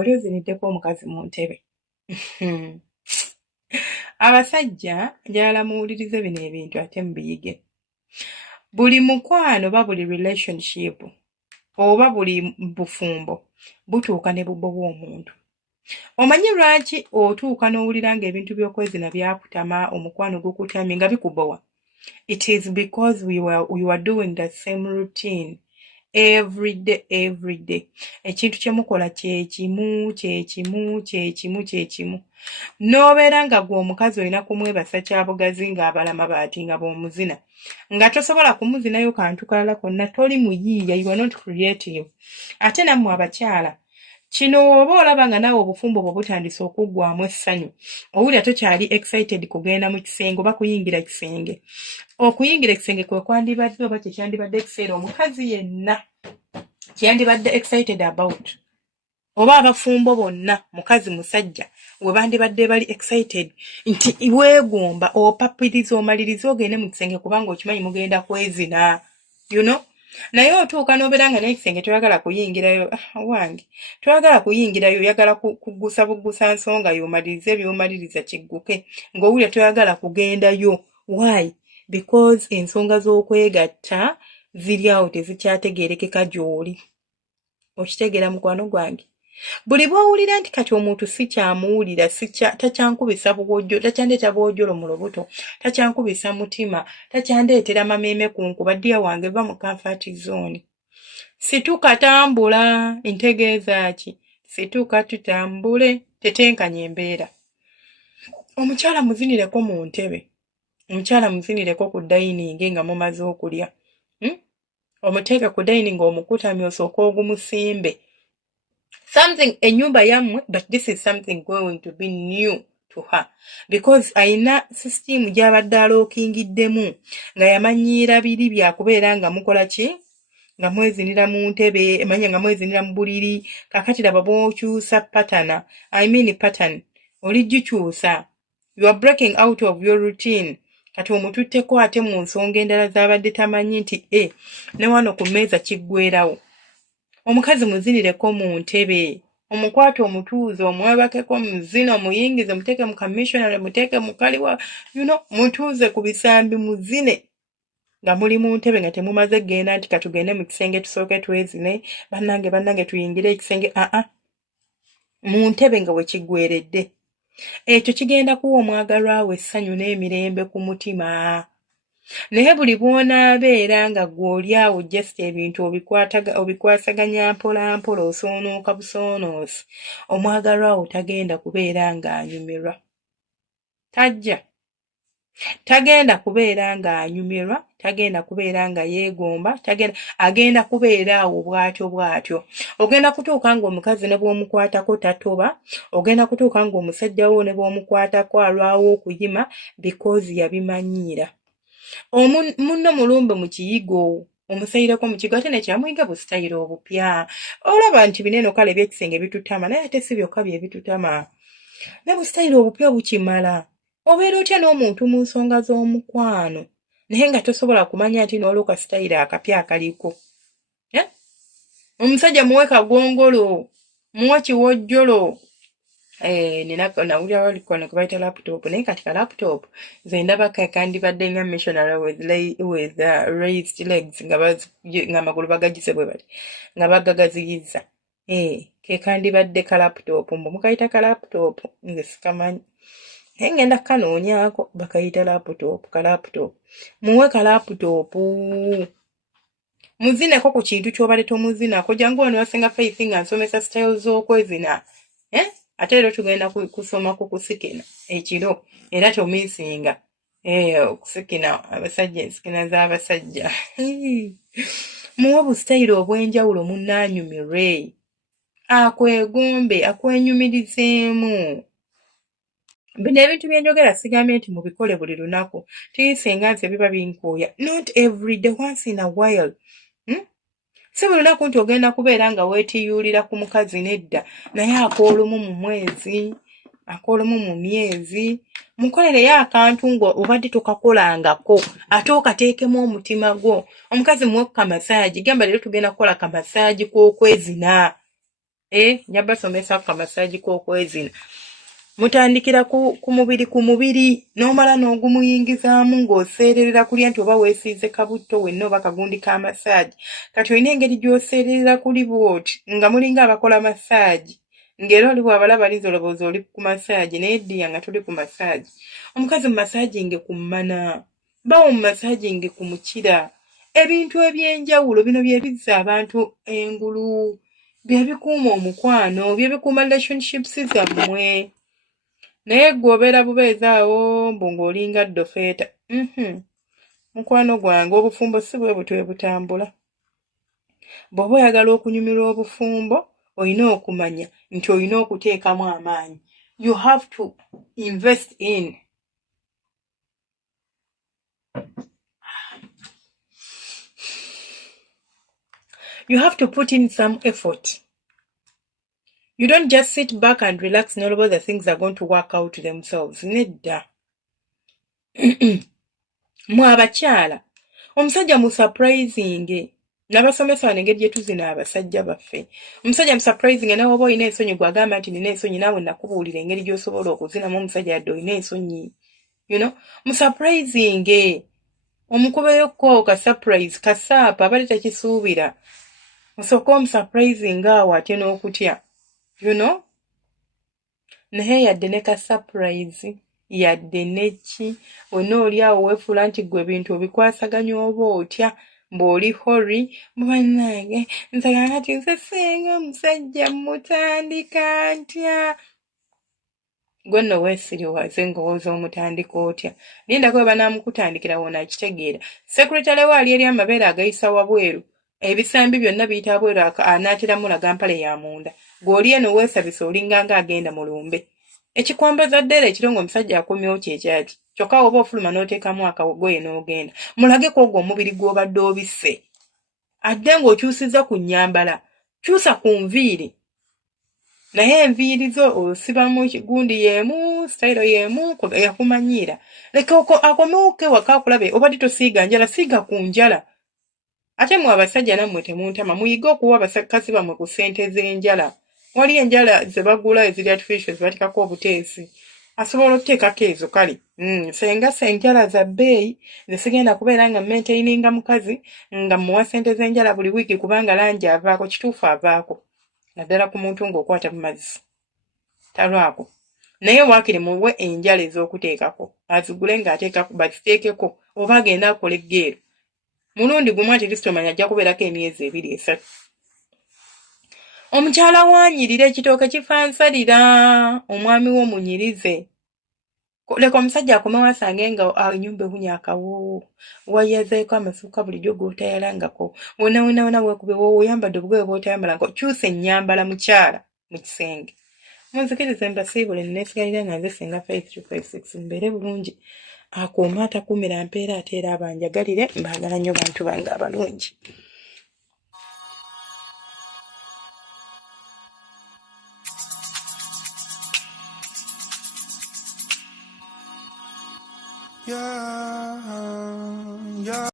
oli oziniddeko omukazi mu ntebe. Abasajja njala muwulirize bino ebintu ate mubiyige. Buli mukwano oba buli relationship oba buli bufumbo butuuka ne bubbo bw'omuntu. Omanyi lwaki otuuka n'owulira ng'ebintu by'okwezina byakutama, omukwano gukutamye nga bikubowa? It is because you are doing the same routine every day. Ekintu kye mukola kyekimu. N'obeera nga gwe omukazi olina kumwebasa kyabugazi ng'abalama baati nga bw'omuzina. Nga tosobola kumuzinayo kantu kalala konna, toli muyiiya, you are not creative. Ate nammwe abakyala, kino oba olaba nga naawe obufumbo bwe butandise okuggwamu essanyu, owulira tokyali excited kugenda mu kisenge oba kuyingira kisenge. Okuyingira ekisenge kwe kwandibadde oba kyekyandibadde ekiseera omukazi yenna kyeyandibadde excited about. Oba abafumbo bonna mukazi musajja we bandibadde bali excited nti weegomba opapiriza omaliriza ogende mu kisenge kubanga okimanyi mugenda kwezina. You know? Naye otuuka n'obeera nga n'ekisenge toyagala kuyingirayo, wange toyagala kuyingirayo, oyagala kugusa bugusa nsonga y'omalirize by'omaliriza kigguke ng'owulira toyagala kugendayo. Why? Because ensonga z'okwegatta ziri awo tezikyategeerekeka gy'oli. Okitegeera mukwano gwange? Buli bw'owulira nti kati omuntu sikyamuwulira, takyankubisa buwojjo, takyandeeta buwojjolo mu lubuto, takyankubisa mutima, takyandeetera mameeme ku nkuba, ddiya wange va mu comfort zone. Situka tambula, ntegeeza ki? Situka tutambule, tetenkanya embeera. Omukyala muzinireko mu ntebe. Omukyala muzinireko ku dining nga mumaze okulya. Omuteeke ku dining omukutamye osooka ogumusimbe. Something ennyumba yammwe, but this is something going to be new to her. Because ayina system gy'abadde alookingiddemu nga yamanyiira biri byakubeera nga mukola ki? Nga mwezinira mu ntebe, emanya nga mwezinira mu buliri, kakati laba bw'okyusa pattern. I mean pattern. Oligikyusa. You are breaking out of your routine. Kati omututteko ate mu nsonga endala z'abadde tamanyi nti ne wano ku mmeeza kiggwerawo. Omukazi muzinireko mu ntebe. Omukwate omutuuze omwebakeko muzina omuyingize muteeke mu commissionary muteeke mu kaliwa, you know, mutuuze ku bisambi muzine. Nga muli mu ntebe nga temumaze genda nti katugende mu kisenge tusooke twezine, bannange tuyingire ekisenge. Mu ntebe nga we kiggweredde. Ekyo kigenda kuwa omwagalwa we essanyu n'emirembe ku mutima. Naye buli bw'onaabeera nga gw'oli awo just ebintu obikwasaganya mpola mpola osoonuuka busoonoosi, omwagalwa wo tagenda kubeera ng'anyumirwa. Tagenda kubeera ng'anyumirwa, tagenda kubeera nga yeegomba, agenda kubeera awo bw'atyo. Ogenda kutuuka ng'omukazi ne bw'omukwatako tatoba, ogenda kutuuka ng'omusajja wo ne bw'omukwatako alwawo okuyima because yabimanyiira. Munno mulumbe mu kiyigo, omusayireko mu kigo ate ne kyamuyiga busitayiro obupya. Olaba nti bineno kale by'ekisenge bitutama, naye ate si byokka bye bitutama. Ne busitayiro obupya bukimala. Obeera otya n'omuntu mu nsonga z'omukwano, naye nga tosobola kumanya nti n'olwo kasitayiro akapya akaliko. Omusajja muwe kagongolo, muwe kiwojjolo. Nawulira waliko ne kubayita laptop, naye kati ka laptop ze ndaba kandibadde nga missionary with raised legs nga amagulu bagagise bwe bati nga bagagaziyizza. Ke kandibadde ka laptop, mbu mukayita ka laptop nze sikamanyi. Naye ngenda kanoonyaako bakayita ka laptop. Muwe ka laptop. Muzineko ku kintu ky'obadde tomuzinako. Jangu wano wasenga Faith nga nsomesa style z'okwezina. Ate era tugenda kusoma ku kusikina ekiro era tomisinga okusikina abasajja ensikina z'abasajja. Muwe busitayiro obw'enjawulo munnaanyumirwe, akwegombe, akwenyumirizeemu. Bino ebintu bye njogera sigambye nti mubikole buli lunaku, tiisenga nti biba binkooya. Not every day, once in a while. Si buli lunaku nti ogenda kubeera nga weetiyuulira ku mukazi nedda, naye akoolumu mu mwezi, akoolumu mu myezi. Mukolereyo akantu ng'obadde tokakolangako, ate okateekemu omutima gwo. Omukazi muwe ku kamasaaji, gamba leero tugenda kukola kamasaaji k'okwezina. Nyabasomesa ku massage k'okwezina. Mutandikira ku mubiri n'omala n'ogumuyingizaamu ng'oseererera kulya nti oba weesiize kabutto wenna oba kagundi ka massage. Kati olina engeri gy'oseererera kuli bw'oti nga mulinga abakola massage. Ng'era oli bw'abalaba olowooza oli ku massage naye ddiya nga tuli ku massage. Omukazi mu massaging ku mmana, bawo mu massaging ku mukira. Ebintu eby'enjawulo bino bye bizza abantu engulu, bye bikuuma omukwano, bye bikuuma relationships zammwe. Naye gwe obeera bubeezi awo mbu ng'olinga ddofeeta. Mukwano gwange obufumbo si bwe butyo butambula. Bw'oba oyagala okunyumirwa obufumbo olina okumanya nti olina okuteekamu amaanyi. You have to invest in. You have to put in some effort. You don't just sit back and relax and all the things are going to work out themselves. Nedda. Mwe abakyala, omusajja mu surprising. N'abasomesa wano engeri gye tuzina abasajja baffe. Omusajja mu surprising nawe oba olina ensonyi gw'agamba nti nina ensonyi naawe nakubuulira engeri gy'osobola okuzinamu omusajja yadde olina ensonyi. Mu surprising. Omukubeyo ko ka surprise kasaapa abali tekisuubira. Osooka omusurprising awo atye n'okutya. Naye yadde ne ka surprise, yadde neki, wonna oli awo weefuula nti gwe bintu obikwasaganya oba otya, mb'oli hori, bannange, nsagala kati nze senga omusajja mutandika ntya. Gwe nno weesiriwaze ng'owooza omutandika otya. Linda gwe banaamukutandikira wona akitegeera. Sekuritale we ali eri amabeere agayisa wabweru. Ebisambi byonna biyita bweru anaateramu laga mpale ya munda. Gw'oli eno weesabisa olinganga agenda mu lumbe. Ekikwambaza ddeera ekiro ng'omusajja akomyewo kyekyaki. Kyokka oba ofuluma n'oteekamu akagoye n'ogenda. Mulageko ogwo omubiri gw'obadde obisse. Adde ng'okyusizza ku nnyambala. Kyusa ku nviiri. Naye enviiri zo osibamu gundi y'emu, sitayiro y'emu, yakumanyiira. Leka akomewoke waka akulabe obadde tosiiga njala, siiga ku njala. Ate mwe abasajja nammwe temuntama, muyige okuwa abakazi bammwe ku ssente z'enjala. Wali enjala ze bagula eziri artificial zibatikako obuteesi. Asobola okuteekako ezo kale. Senga enjala za bbeeyi, nze sigenda kubeera nga maintaininga mukazi nga muwa ssente z'enjala buli wiiki kubanga langi avaako, kituufu avaako. Naddala ku muntu ng'okwata mu mazzi. Talwako. Naye waakiri muwe enjala ez'okuteekako. Azigule ng'ateekako, baziteekeko, oba agenda akola eggeero. Mulundi gumu ati listomanya ajja kubeerako emyezi 2-3. Omukyala waanyirira ekitooke kifansalira, omwami wo munyirize. Leka omusajja akomewo asange nga ennyumba ewunya akawoowo. Wayazeeko amasuuka bulijjo g'otayalangako. Wonna weekube wowe oyambadde obugoye bw'otayambalangako. Kyusa ennyambala mukyala mu kisenge. Munzikirize mbasiibule neesigalira nga nze Senga Faith 256 mbeere bulungi. Akuuma atakuumira mpeera ate era abanjagalire mbaagala nnyo bantu bange abalungi. Yeah.